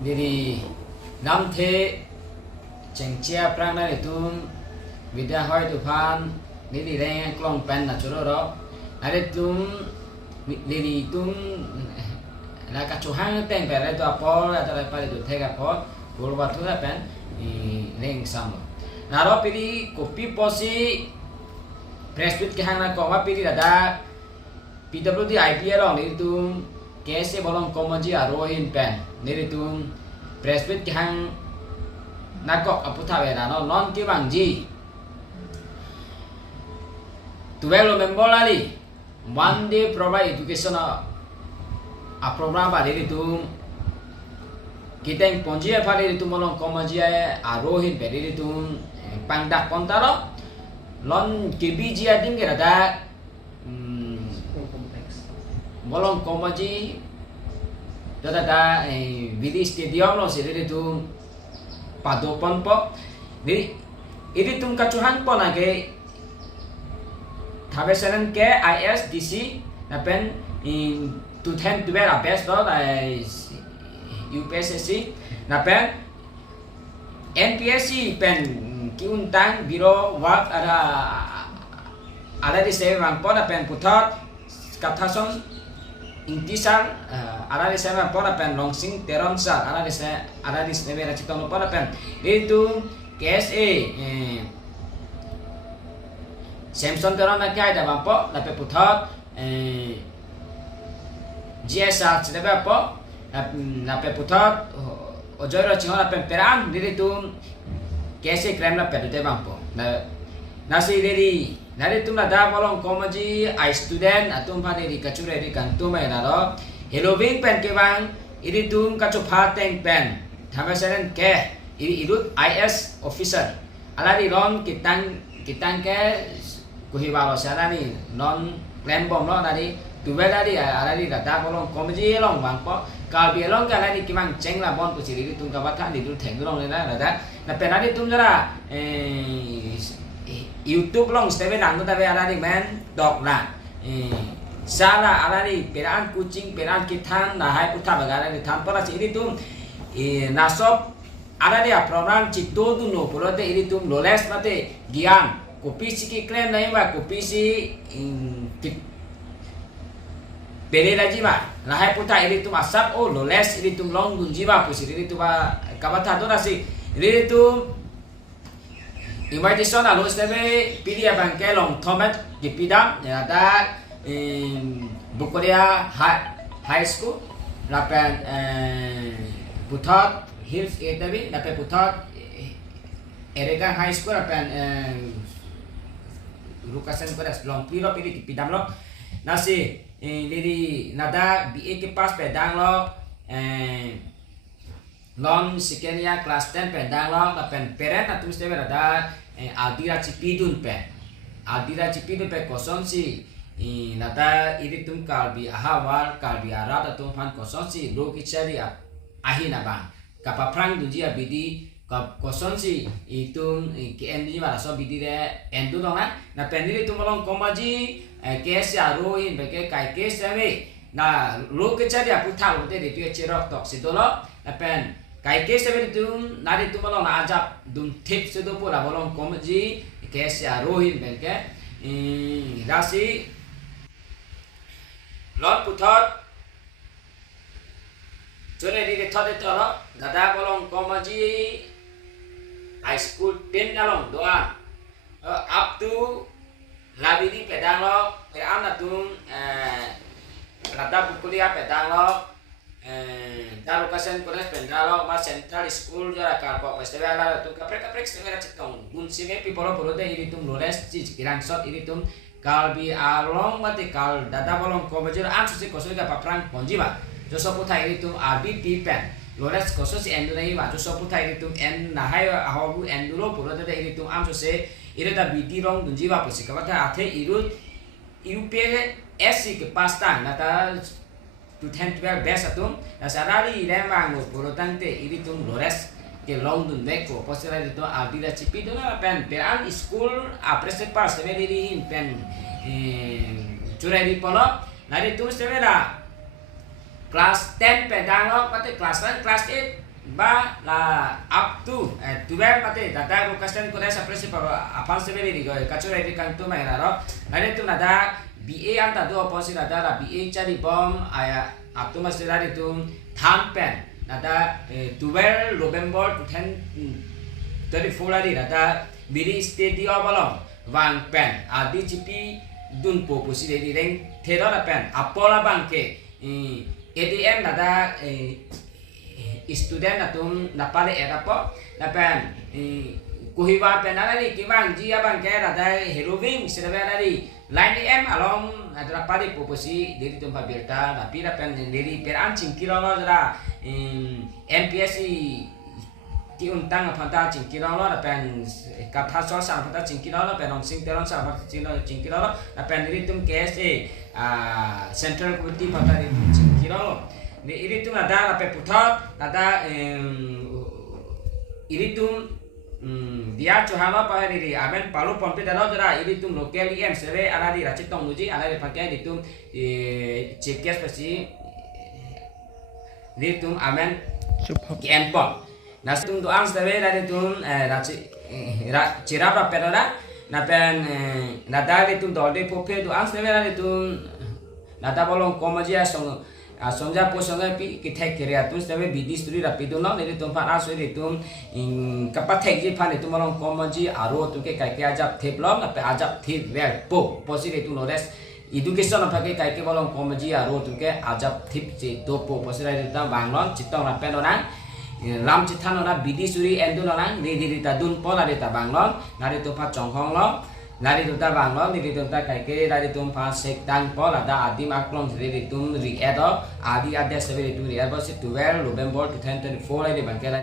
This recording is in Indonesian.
Diri nam the cheng chia prang na tum vidya hoy tu phan diri reng klong pen na churo ro are tum diri tum la ka chu hang teng pe la tu apo la ta pa tu the ka po gol ba tu la pen reng sam na ro pili kopi posi press with ke hang na ko ma pili da PWD IPL on tum कैसे बोलों कोमजी आरोहिन पेन निरे तुम प्रेसपिट के हंग नाको अपुथा vera no non के बांगजी तुवेलो मेंबोलाली वन डे प्रोवाइड एजुकेशन आ प्रोग्राम बा निरे तुम कितें पंजी फा निरे तुम बोलों कोमजी आरोहिन पे निरे तुम पंगदा पंतारो लॉन के बीजी आदिम के रदा bolong komaji dada vidi stadium lo sih dari tu padopan po jadi ini tum kacuhan po nage thabesanan ke ISDC napen in 2012 abes lo UPSSC napen NPSC pen kiuntang biro work ada di sini po napen putat katason intisar ada di sana pora pen longsing teronsar ada di sana bera cipta pora pen itu KSA Samson teron nak ada bampo dapat putat GSR cita apa dapat putat ojoro cingol dapat peran dari itu KSA krem dapat itu bampo nasi dari tu nada bolong komaji ai student atum pa dari kacure dari kantum ay naro Halloween pen ke bang ini tum kacu pateng pen thabesaran ke irut IS officer ala di ron kitang ke kuhibalo sana ni non plan bom lo dari tu dari ala di nada bolong komaji long bang po kalbi long ka ala di kimang ceng la bon pusi di tum kabathan di tu theng long na nada na pen ali tum jara YouTube long stebe nang tabe ada di men dok na sala ada di peran kucing peran kitang na hai putra bagara di tanpa si ini tum nasop ada di program cipto tu no purate ini tum loles mate gian kopi si ki klaim nahi ba kopi si bere raji ba na hai putra ini tum asap oh loles ini tum long dunji ba pusi ini tu ba kabatha do nasi ini tum invitation alo stebe pilih abang ke long tomat di pidam ya ada Bukolia High School lapan Putat Hills tapi lapan Putat Erega High School lapan Lukasan Kodas long piro pilih di pidam lo nasi dari nada BA ke pas pedang lo non sekenia kelas 10 pedang lo lapan peren atau mesti berada adira cipidun pe kosong si nata iri tum kalbi ahawar kalbi arat atau fan kosong si lo kicari ahina bang kapaprang dunjia bidi kosong si itu ke endi mara so bidi re endu dong na pendiri tum long komaji kes aroin beke kai kes ave na lo kicari aputal ude de tu cerok tok sidolo na pen kai kes ave tu nari tu malong ajab dum tip sedo pura bolong komaji kes aroin beke rasi lot putat jone di thode toro dada bolong komaji high school 10 nalong doa up to labidi pedang lo peran atum rada kuliah pedang lo Darukasan Korea pendalo mas central school jara kalpo festival tu kaprek setengah cetong bun sime pipolo polo de ini tum loles ci kirang shot ini tum kalbi along mati kal dada bolong komajir ansu si koso ga paprang ponji ba joso putai ini tum abi pipen loles koso si endu nai ba joso putai ini tum en nahai ahobu endulo polo de ini tum ansu se ire da bidi rong dunji ba posi kabata athe irut UPSC ke pasta nata 2012 best atum nasarari lemang puro tante ini tum lores ke long dun neko posera itu adira cipido na pen peran school aprese pas semedi in pen curai di polo nari tu severa kelas 10 pedang lo pati kelas 1 kelas ba là up to 12 mate data broadcasting ko sa principal apan severi di go kachura di kanto mai na ro nare tu nada BA anta do oposi nada la BA chari bom aya up to masira di tu tham pen nada 12 November 2034 lari nada biri stadium balong wang pen adi chipi dun po posi di reng thero la pen apola bangke ADM nada student atum napale era po napan kuhiwa penalari kimang jia bang kera dai heroving sebenarnya line em along adra pari poposi dari tempat berta tapi napan dari perancing kilo lah MPSC ti untang phanta cingkilo napan kapha so sa phanta cingkilo napan sing teron sa phanta cingkilo napan dari tum KSA central committee phanta cingkilo ni iri tu nada apa putat nada iri tu dia cuhama apa iri amen palu pompe dalo dara iri tu local em sebe ana di racit tong muji ana di pakai iri tu cekes pasti iri tu amen empom nas tu doang sebe dari tu racit cirap apa dara napen nada iri tu dode pope doang sebe dari tu nada bolong komaji asong sonja posonga pi kitek kere atus tabe bidis turi rapido no nere tum pa aso re tum kapatek je phane tum long komaji aro tu ke kai ke ajab theplom ape ajab thip vel po posi re tu lores education apa ke kai ke bolong komaji aro tu ke ajab thip je to po posi re ta banglon chitong ra pen na lam chithan na bidis turi endu na ne di ta dun po la de ta banglon nare tu pa chonghong lo lari tu ta banglon di tu ta kai ke lari tum pa sek tang po la da adi maklong di tum ri edo adi ada sebe tu ri abo si 12 November 2024 le bangkela